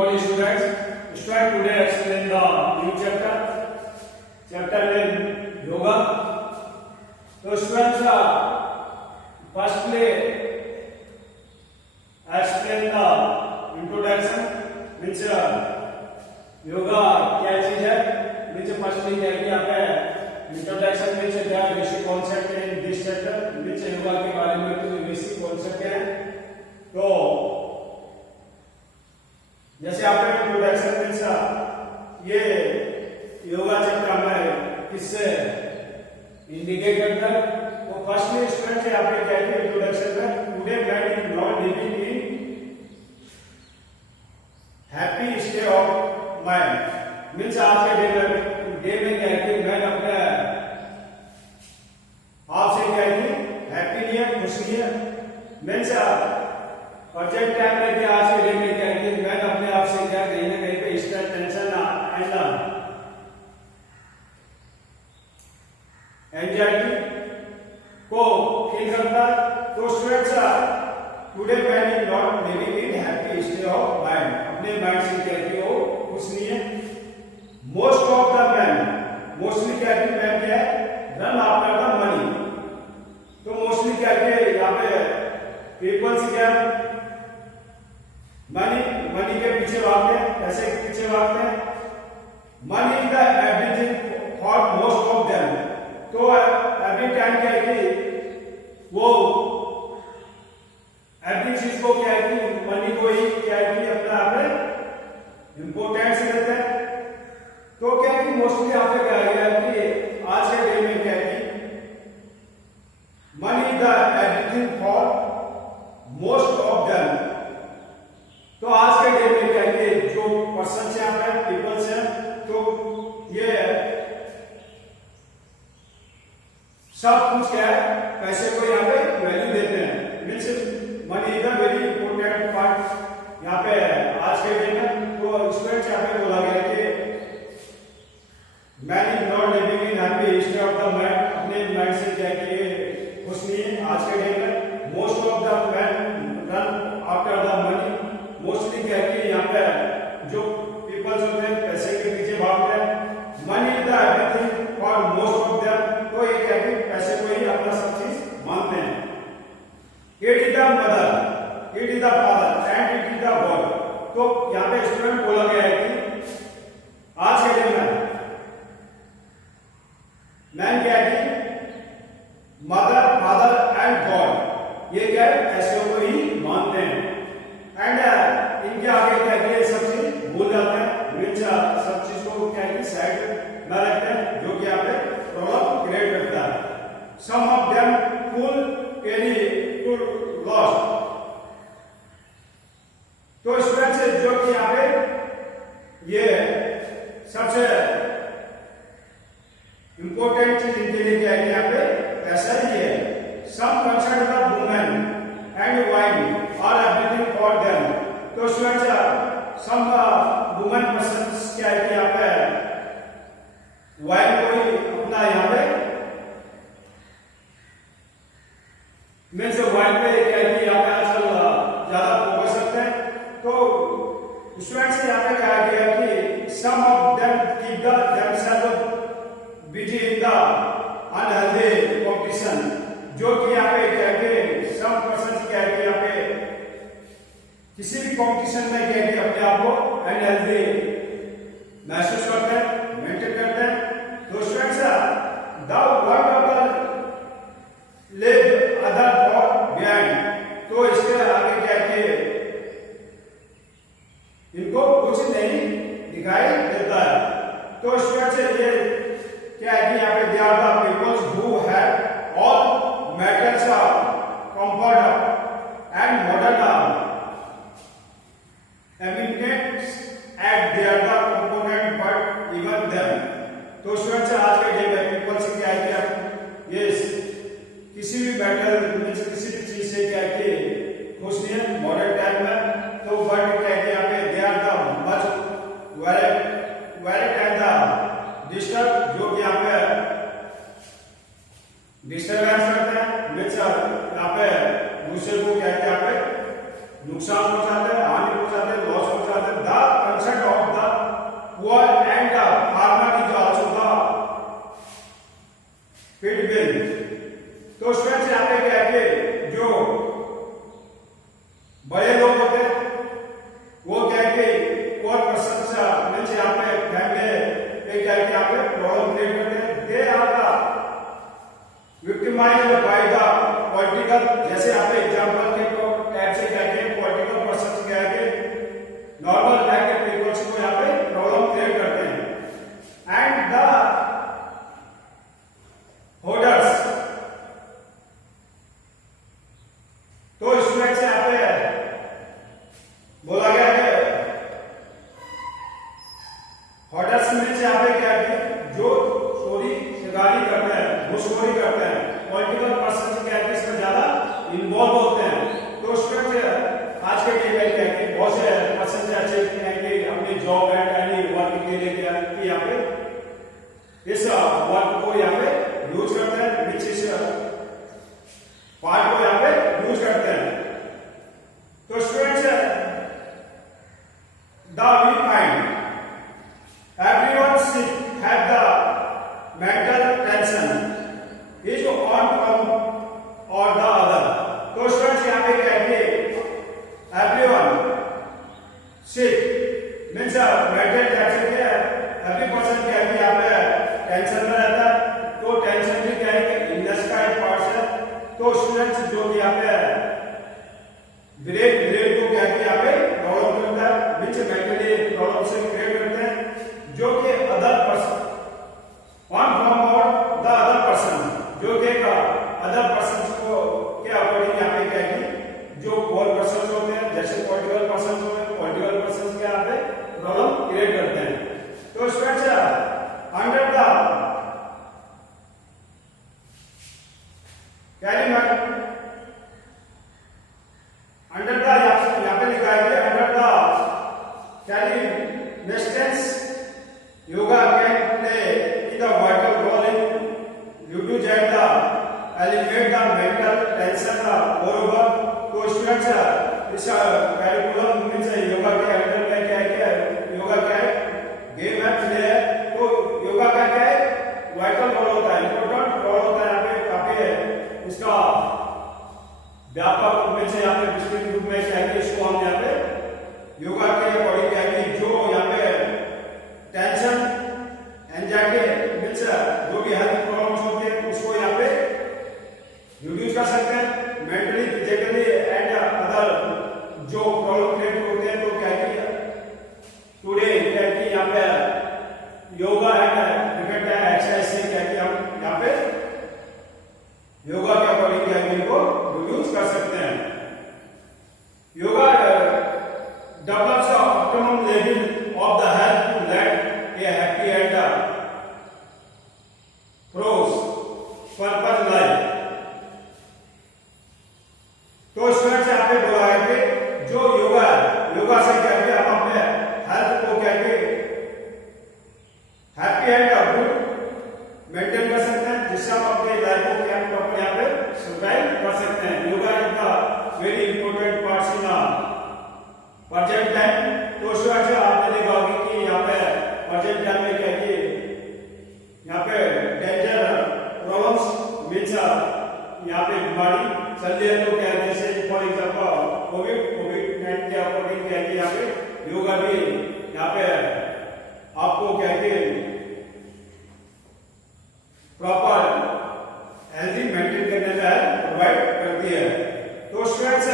morning students. Student today explain the new chapter name yoga. So students firstly explain the introduction means yoga क्या चीज है means firstly क्या कि यहाँ पे introduction means क्या basic concept in this chapter means yoga के बारे में कुछ basic concept है. तो जैसे आपने इंट्रोडक्शन में ये योगा चैप्टर में किससे इंडिकेट करता है. तो फर्स्टली स्टूडेंट से आपने क्या किया इंट्रोडक्शन में today man is not living in happy state of mind means आज के डे में क्या कि मैन अपने आपसे क्या कि हैप्पी नहीं है खुश नहीं है मींस प्रोजेक्ट टाइम में क्या आज के डे में क्या कि मैं अपने आप से क्या कहीं ना कहीं पे स्ट्रेस टेंशन एंड एंजाइटी को फील करता. तो students today man is not living in happy state of mind अपने माइंड से क्या कि वो खुश नहीं है. Most of the man mostly क्या कि मैन क्या है रन आफ्टर द मनी. तो मोस्टली क्या कि यहाँ पे पीपल्स क्या मनी के पीछे भागते हैं पैसे के पीछे भागते हैं. Money is the everything for most of them. तो एवरी टाइम क्या है कि वो एवरी चीज को क्या है कि मनी को ही क्या है कि अपना आपने इंपोर्टेंस देते हैं. तो क्या है कि मोस्टली यहाँ पे क्या है कि आज के डे में क्या है कि money is the everything for most of them. तो आज के डे में क्या है जो पर्सन से आप हैं पीपल्स हैं तो ये सब कुछ क्या है पैसे को यहाँ पे वैल्यू देते हैं means money is the very important part यहाँ पे आज के डे में. तो स्टूडेंट्स यहाँ पे बोला गया कि man is not living in happy state of the mind अपने माइंड से क्या कि खुश नहीं है आज के डे में. Most of the man run after the money mostly क्या है कि यहाँ पे जो पीपल्स होते हैं पैसे के पीछे भागते हैं. Money is the everything for most of them. तो ये क्या है पैसे को ही अपना सब चीज मानते हैं. It is the mother it is the father and it is the boy. तो यहाँ पे स्टूडेंट बोला गया है कि आज के दिन में मैन क्या है कि मदर फादर एंड गॉड ये क्या है पैसे को ही मानते हैं. एंड इनके आगे क्या है सब चीज भूल जाते हैं मीन्स सब चीज को क्या है साइड में रखते हैं जो कि यहाँ पे प्रॉब्लम क्रिएट करता है. Some of them full carry to lost. तो स्टूडेंट्स जो कि यहाँ पे ये सबसे इंपॉर्टेंट चीज इनके लिए क्या है यहाँ पे पैसा ही है. Some concern the women and wine और एवरीथिंग फॉर देम. तो स्टूडेंट्स सम वुमेन पर्संस क्या है कि यहाँ पे वाइन को ही अपना यहाँ पे मीन्स वाइन पे क्या है कि यहाँ पे आजकल ज्यादा फोकस करते हैं. तो स्टूडेंट्स यहाँ पे क्या किया कि some of them keep themselves busy in the unhealthy competition. जो कि यहाँ पे क्या है सम पर्सन क्या है कि यहाँ पे किसी भी कंपटीशन में क्या है अपने आप को अनहेल्दी महसूस करते हैं मेंटेन करते हैं. तो students the word of the live other for behind. तो इसके आगे क्या है इनको कुछ नहीं दिखाई देता है. तो स्टूडेंट्स ये क्या है कि यहाँ पे they are the peoples who have all matters of comfort and modern amenities at their the component but even them. तो स्टूडेंट्स आज के डे में पीपल से क्या है कि ये किसी भी मेटल किसी भी चीज से क्या है कि खुश नहीं है मॉडर्न टाइम में. तो बट क्या है कि यहाँ पे they are the much very and the disturb जो कि यहाँ पे डिस्टर्बेंस करते हैं मीन्स यहाँ पे दूसरे को क्या है यहाँ पे नुकसान पहुंचाते हैं, हानि पहुंचाते हैं, लॉस पहुंचाते हैं। The consent of the poor and the farmer is also the fit bill. तो स्टूडेंट्स यहाँ पे क्या है कि जो बड़े लोग होते हैं वो क्या है कि और प्रशंसा मीन्स यहाँ पे फैमिली क्या है कि यहाँ पे प्रॉब्लम क्रिएट करते हैं। They are the victimized by the political, जैसे यहाँ पे एग्जांपल के टाइप से क्या है पॉलिटिकल पर्सन क्या है कि नॉर्मल लाइफ के पीपल्स को यहाँ पे प्रॉब्लम क्रिएट करते हैं। एंड द होल्डर्स, तो स्टूडेंट्स यहाँ पे बोला गया है होल्डर्स में से यहाँ पे क्या है जो चोरी चकारी करते हैं, घूसखोरी करते हैं, पॉलिटिकल पर्सन क्या है इसमें ज्यादा इन्वॉल्व होते हैं। तो स्टूडेंट आज के डेट में क्या है कि बहुत से पर्सन ऐसे हैं कि अपनी जॉब एंड एनी वर्क के लिए क्या है कि यहाँ पे इस वर्क को यहाँ पे यूज करते हैं, विच इस पार्ट को यहाँ पे यूज करते हैं। तो students the we find everyone should have the mental tension is on from or the other। तो स्टूडेंट्स यहाँ पे क्या है कि everyone should means mental tension क्या है, every person क्या है कि यहाँ पे टेंशन में रहता है। तो टेंशन भी क्या है कि इलनेस का एक पार्ट है। तो स्टूडेंट्स जो कि यहाँ पे ब्रेन को क्या है कि यहाँ पे प्रॉब्लम करता है, मीन्स मेंटली प्रॉब्लम से क्रिएट करते हैं, जो कि अदर पर्सन वन फ्रॉम और द अदर पर्सन, जो कि अदर पर्सन को के अकॉर्डिंग यहाँ पे क्या है कि जो और पर्सन होते हैं जैसे पॉलिटिकल पर्सन होते हैं, पॉलिटिकल पर्सन के यहाँ पे प्रॉब्लम क्रिएट करते हैं। तो students under the carry under the यहाँ पे लिखा है कि under the calisthenics yoga can play in the vital role in reduce and the eliminate the mental tension moreover. तो स्टूडेंट्स इस कैरिकुलम मींस योगा के अंडर में क्या है, योगा क्या है, गेम है, प्ले है। तो योगा का क्या है वाइटल रोल होता है, इंपॉर्टेंट रोल होता है। यहाँ पे काफी इसका व्यापक रूप में से यहाँ पे विस्तृत रूप में क्या है इसको हम यहाँ पे योगा के अकॉर्डिंग क्या है कि जो यहाँ पे टेंशन एंजाइटी मीन्स जो भी हेल्थ प्रॉब्लम्स होती है उसको यहाँ पे रिड्यूस कर सकते हैं। मेंटली फिजिकली एंड अदर जो प्रॉब्लम क्रिएट होते हैं तो क्या है कि टुडे क्या है कि यहाँ पे योगा एंड डिफरेंट एक्सरसाइज से क्या है कि हम यहाँ पे योगा के अकॉर्डिंग क्या है इनको रिड्यूस कर सकते हैं। Yoga develops the optimum level of the health to lead a happy and prosperous life. तो स्टूडेंट्स यहाँ पे बोला है कि जो योगा योगा से क्या है हम अपने हेल्थ को क्या है हैप्पी एंड गुड मेंटेन कर सकते हैं, जिससे हम अपने लाइफ को क्या प्रॉपर यहाँ पे सर्वाइव कर सकते हैं। Yoga is the very important part in present time. तो स्टूडेंट्स आपने देखा होगा कि यहाँ पे प्रेजेंट टाइम में क्या है यहाँ पे डेंजर प्रॉब्लम्स मीन्स यहाँ पे बीमारी चल रही है। तो क्या है जैसे फॉर एग्जाम्पल कोविड-19 के अकॉर्डिंग क्या है कि यहाँ पे योगा भी यहाँ पे आपको क्या है प्रॉपर हेल्थी मेंटेन करने में प्रोवाइड करती है। तो students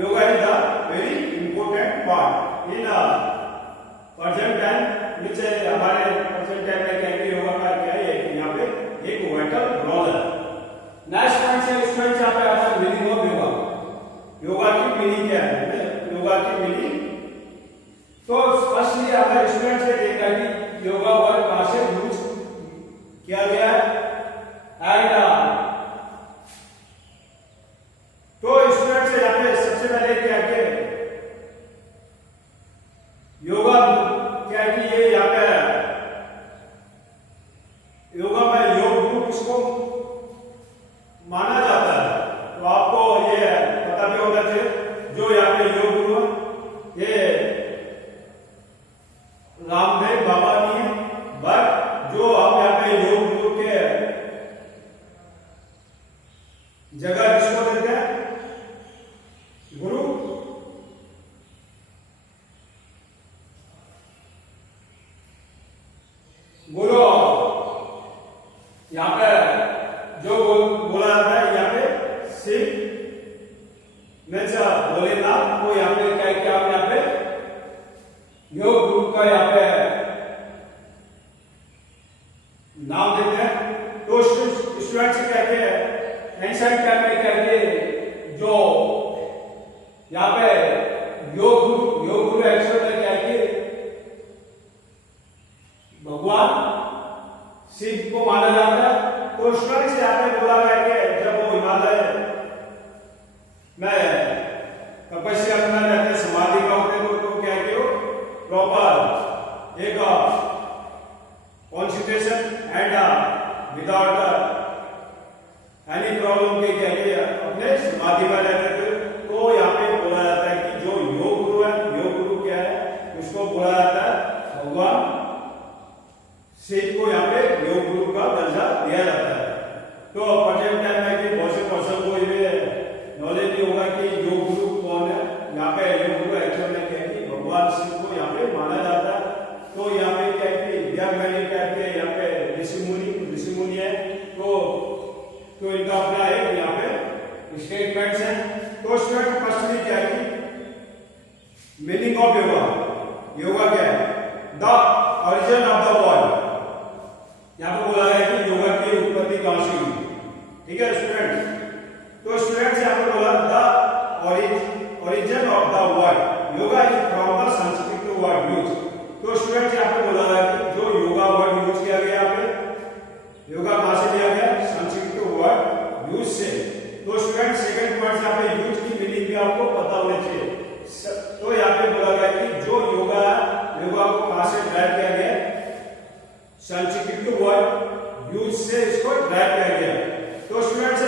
yoga is the very important part in present time. नीचे हमारे प्रेजेंट टाइम में क्या है योगा का क्या है कि यहाँ पे एक वाइटल रोल है। नेक्स्ट पॉइंट से स्टूडेंट्स यहाँ पे आता है मीनिंग ऑफ योगा। योगा की मीनिंग क्या है, योगा की मीनिंग। तो फर्स्टली हमारे स्टूडेंट्स ने देखा कि योगा वर्ड कहां से यूज किया गया है एंड तो स्टूडेंट्स यहाँ पे सबसे पहले क्या है योगा क्या है कि ये यहाँ पे योगा में योग ग्रुप इसको माना जाता है। तो आपको ये पता भी होना चाहिए जो यहाँ पे योग गुरु ये रामदेव बाबा नहीं है, बट जो आप यहाँ पे योग गुरु के जगह किसको देते हैं? गुरु। गुरु यहाँ पे जो बोला जाता है यहाँ पे शिव मीन्स भोलेनाथ को यहाँ पे क्या आप यहाँ पे योग गुरु का यहाँ पे नाम देते हैं। तो स्टूडेंट से कहते हैं एंशिएंट टाइम में कहते जो यहाँ पे योग गुरु एक्चुअल में कहते भगवान शिव को माना जाता है। तो स्टूडेंट से यहाँ पे बोला गया कि जब वो हिमालय में तपस्या करना रहते समाधि का होते तो क्या कि प्रॉपर एक concentration and without any problem के कहते अपने समाधि में रहते थे। तो यहाँ पे बोला जाता है कि जो योग गुरु है, योग गुरु क्या है, उसको बोला जाता है भगवान शिव को यहाँ पे योग गुरु का दर्जा दिया जाता है। तो प्रेजेंट टाइम में कि बहुत से पर्सन को ये नॉलेज नहीं होगा कि योग गुरु कौन है। यहाँ पे योग गुरु एक्चुअल में क्या है कि भगवान शिव को यहाँ पे माना जाता है। तो यहाँ पे क्या है कि यहाँ पे ऋषि मुनि है। तो इनका अपना एक यहाँ पे स्टेटमेंट्स है। तो स्टूडेंट फर्स्टली क्या है कि मीनिंग ऑफ योगा क्या है? The origin of the world. यहाँ पे बोला गया कि योगा की उत्पत्ति कहां से हुई, ठीक है स्टूडेंट। तो स्टूडेंट यहाँ पे बोला the origin of the word yoga is from the Sanskrit word use. तो स्टूडेंट यहाँ पे बोला गया कि जो योगा वर्ड यूज किया गया यहाँ पे योगा कहां से लिया गया? संस्कृत वर्ड यूज से। तो स्टूडेंट सेकंड पॉइंट यहाँ पे यूज की मीनिंग भी आपको पता होनी चाहिए। तो यहाँ पे बोला गया कि जो योगा को कहां से ड्राइव किया गया? संस्कृत वर्ड यूज से इसको ड्राइव किया गया। तो students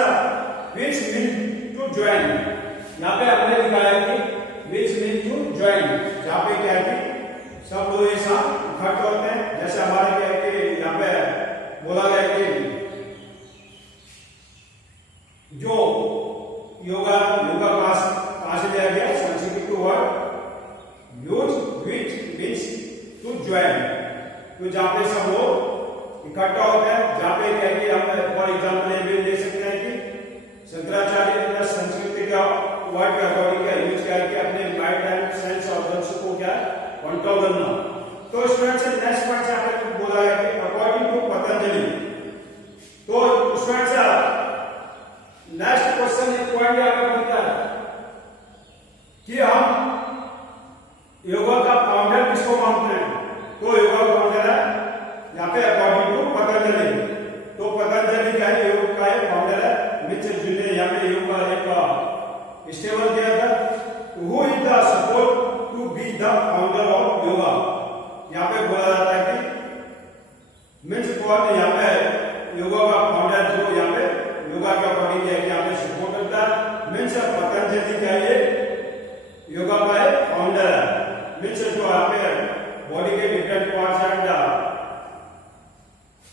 which mean to join, यहाँ पे हमने लिखा है कि which mean to join, जहाँ पे क्या है कि सब लोग एक साथ इकट्ठे होते हैं। जैसे हमारे क्या है कि यहाँ पे बोला गया कि जो योगा कहां से लिया गया? Sanskrit word use which means to join। तो जहाँ पे सब लोग इकट्ठा होते हैं, जहाँ पे क्या है कि हम फॉर एग्जाम्पल ये भी ले सकते हैं कि शंकराचार्य ने संस्कृत का वर्ड का अकॉर्डिंग क्या यूज किया कि अपने माइंड एंड सेंस ऑर्गन्स को क्या कंट्रोल करना। तो स्टूडेंट्स नेक्स्ट पॉइंट से आपने बोला है कि अकॉर्डिंग टू पतंजलि। तो स्टूडेंट्स नेक्स्ट क्वेश्चन एक पॉइंट आपको बनता है कि हम योगा का फाउंडर किसको मानते हैं? तो योगा का फाउंडर है यहाँ पे अकॉर्डिंग टू पतंजलि। तो पतंजलि का योग का फाउंडर है जिन्हें यहाँ पे योग का एक स्टेबल किया था। Who is the support to be the founder of yoga. यहाँ पे बोला जाता है कि मीन्स कौन यहाँ पे योगा का फाउंडर जो यहाँ पे योगा के अकॉर्डिंग यहाँ पे सपोर्ट करता है। मीन्स पतंजलि का ये योगा का एक फाउंडर है। मीन्स जो यहाँ पे बॉडी के different parts and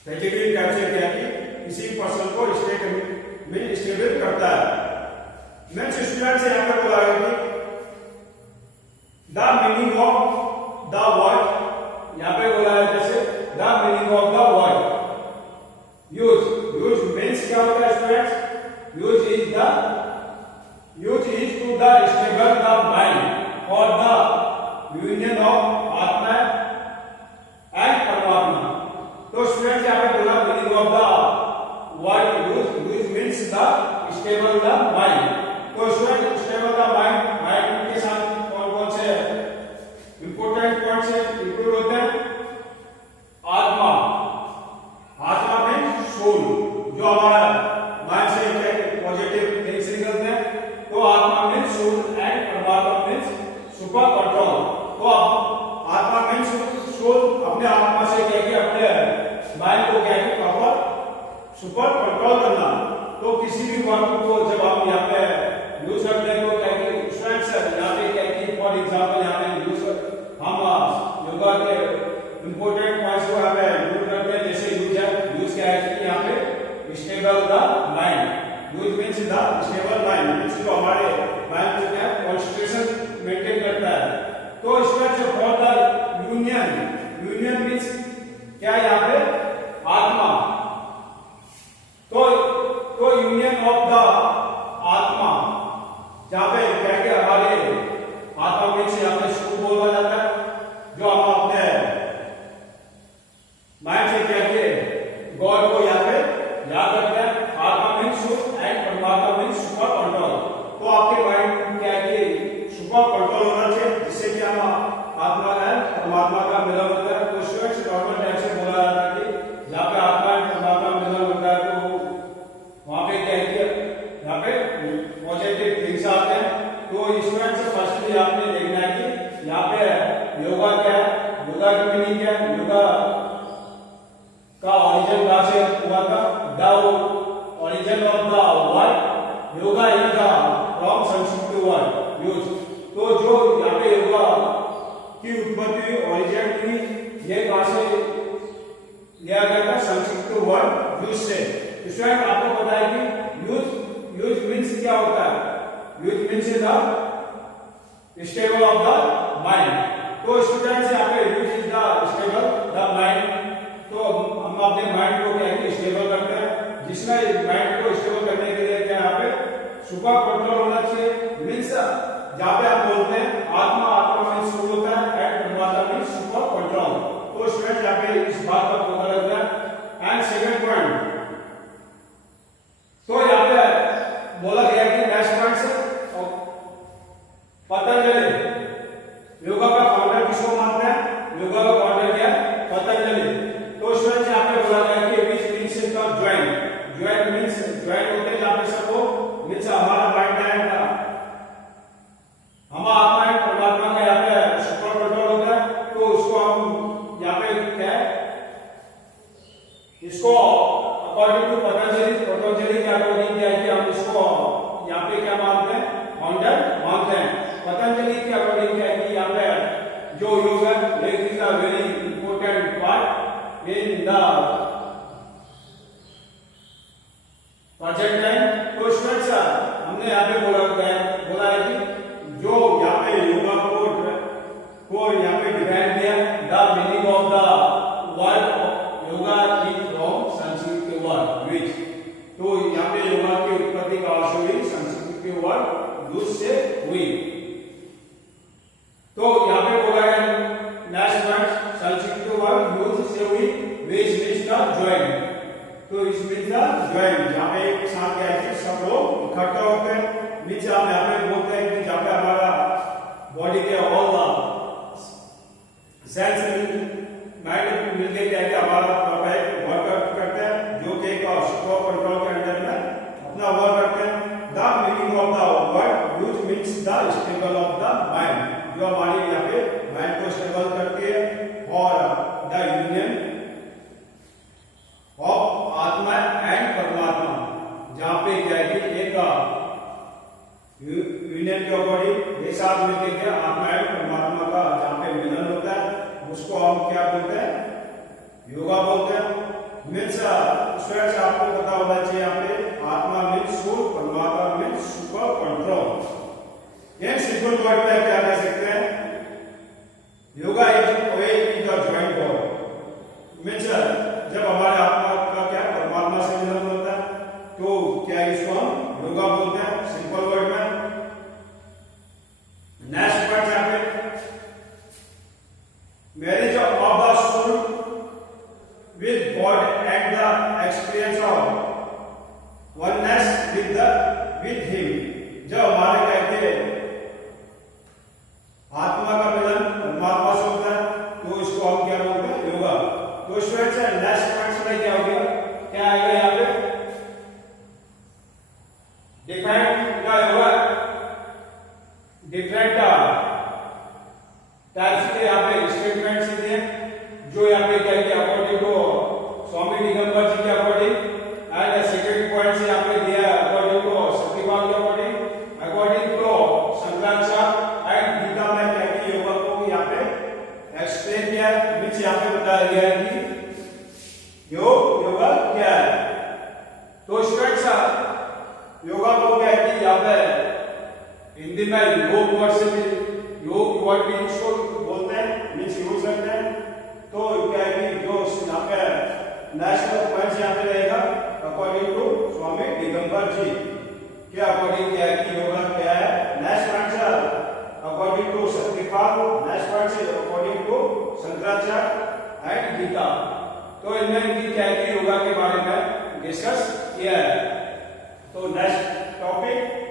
category capture किया कि किसी पर्सन को स्टेट में स्टेबल करता है। मीन्स स्टूडेंट से यहाँ पे बोला गया कि the meaning of the word, यहाँ पे बोला है जैसे the meaning of the word yuj means क्या होता है students? Yuj is to the stable the mind और the union of atma and paramatma. तो स्टूडेंट यहाँ पे बोला meaning of the word yuj means the stable the mind. तो स्टूडेंट स्टेबल द माइंड के साथ कौन कौन से इंपोर्टेंट पॉइंट से इंक्लूड होते हैं? आत्मा में सोल, जो हमारा माइंड से पॉजिटिव थिंग्स निकलते हैं। तो आत्मा में सोल एंड परमात्मा में सुपर कंट्रोल। तो आत्मा में सोल अपने आत्मा से कह के अपने माइंड को कह के प्रॉपर सुपर कंट्रोल करना। तो किसी भी वर्ड को जब आप यहाँ पे यूज करते हैं तो क्या कि students use means the stable mind, means जो हमारे माइंड को क्या कॉन्सेंट्रेशन मेंटेन करता है। तो इसका जो for the union, union means क्या यहाँ पे आत्मा, तो यूनियन ऑफ द आत्मा, जहां पे क्या क्या हमारे आत्मा में से यहाँ पे सुख बोला जाता है, जो हम अपने माइंड से क्या के गॉड को यहाँ पे याद रखते हैं। आत्मा में सुख एंड परमात्मा में सुपर कंट्रोल। तो आपके माइंड क्या है कि सुपर कंट्रोल होना चाहिए, जिससे कि हम आत्मा का परमात्मा का मिलन होता है। तो स्टूडेंट्स नॉर्मल टाइप से बोला जाता है कि जहाँ पे आत्मा एंड परमात्मा का मिलन होता है, तो वहां पे क्या है कि यहाँ पे पॉजिटिव थिंग्स आते हैं। तो स्टूडेंट्स फर्स्टली आपने देखना है कि यहाँ पे योगा क्या है, योगा की मीनिंग क्या है, योगा का ओरिजिन कहां से हुआ था, the origin of the word yoga is the from Sanskrit word use. तो जो यहाँ पे योगा की उत्पत्ति ओरिजिन हुई, ये कहां से लिया गया था, संस्कृत वर्ड यूज से। स्टूडेंट आपको पता है कि यूज मीन्स क्या होता है, use means the stable of the mind. तो स्टूडेंट्स यहाँ पे use is the stable the mind. तो हम अपने माइंड को क्या है स्टेबल करते हैं, जिसमें माइंड को स्टेबल करने के लिए क्या यहाँ पे सुपर कंट्रोल होना चाहिए। मीन्स जहाँ पे आप बोलते हैं आत्मा में सुख होता है एंड परमात्मा में सुपर कंट्रोल। तो स्टूडेंट यहाँ पे इस बात का पता लगता है। एंड सेकंड पॉइंट, तो यहाँ पे बोला गया कि नेक्स्ट पॉइंट से पतंजलि योगा का फाउंडर किसको मानते हैं, योगा का फाउंडर क्या है, पतंजलि। तो स्टूडेंट्स यहाँ पे बोला गया कि विच मीन्स का ज्वाइन, ज्वाइन मीन्स ज्वाइन होते हैं यहाँ पे सबको, मीन्स हमारा माइंड एंड हमारा आत्मा एंड परमात्मा का यहाँ पे सुपर कंट्रोल होता है। तो उसको हम यहाँ पे क्या है, इसको अकॉर्डिंग टू पतंजलि के अकॉर्डिंग क्या है कि हम इसको यहाँ पे क्या मानते हैं, फाउंडर मानते हैं। पतंजलि के अकॉर्डिंग क्या है कि यहाँ पे जो योग है it is a very important part in the present time. तो स्टूडेंट्स हमने यहाँ पे बोला है कि जो यहाँ पे योगा को यहाँ पे डिफाइन किया, the meaning of the word yoga is from Sanskrit word which. तो यहाँ पे योगा की उत्पत्ति कहां से हुई, संस्कृत के वर्ड यूज से हुई। तो यहाँ पे बोला है next point, Sanskrit word use से हुई, विच मीन्स द ज्वाइन। तो इस मीन्स द ज्वाइन, जहाँ पे एक साथ क्या है सब लोग इकट्ठा होते हैं। मीन्स हम यहाँ पे बोलते हैं कि जहाँ पे हमारा बॉडी के ऑल द सेल्स माइंड मिलके क्या है हमारा वर्क करते हैं, जो कि सुपर कंट्रोल के अंडर में अपना वर्क करते हैं। The meaning of the word yuj means the stable of the mind, जो हमारी यहाँ पे माइंड को स्टेबल करती है। और the union of atma and परमात्मा, जहाँ पे क्या है कि एक यूनियन के अकॉर्डिंग एक साथ मिलकर क्या आत्मा एंड परमात्मा का जहाँ पे मिलन होता है, उसको हम क्या बोलते हैं, योगा बोलते हैं। मीन्स स्टूडेंट्स आपको पता होना चाहिए यहाँ पे आत्मा मीन्स सुख, परमात्मा means super control. In simple word में क्या कह सकते हैं, yoga is way in the joint God. Means जब हमारे आत्मा का क्या परमात्मा से मिलन होता है, तो क्या इसको हम योगा बोलते हैं सिंपल वर्ड में। नेक्स्ट वर्ड यहाँ पे marriage of the soul with God and the experience of oneness with Him। जब हमारे कहते आत्मा का मिलन परमात्मा से होता है, तो इसको हम क्या बोलते हैं, योगा। तो स्टूडेंट्स नेक्स्ट पॉइंट में क्या हो गया, क्या आएगा यहाँ पे, डिफरेंट योगा, डिफरेंट टाइप्स के यहाँ पे स्टेटमेंट्स दिए, जो यहाँ पे क्या है अकॉर्डिंग टू स्वामी दिगंबर जी के अकॉर्डिंग। एंड सेकंड पॉइंट से यहाँ पे दिया अकॉर्डिंग टू शक्तिपाल के according, according to Shankaracharya and Gita में क्या है योगा को यहाँ पे एक्सप्लेन किया है। मीन्स यहाँ पे बताया गया है कि योगा क्या है। तो स्टूडेंट्स योगा को क्या है कि यहाँ पे हिंदी में योग वर्ड से भी योग वर्ड भी इसको बोलते हैं, मीन्स यूज करते हैं। तो क्या है कि जो यहाँ पे नेशनल पॉइंट यहाँ पे रहेगा अकॉर्डिंग टू स्वामी दिगंबर जी के अकॉर्डिंग क्या है कि योगा क्या है। Next answer according to Shaktipal, next answer according to Shankaracharya and Gita. तो इनमें इनकी क्या है कि योगा के बारे में डिस्कस किया है। तो नेक्स्ट टॉपिक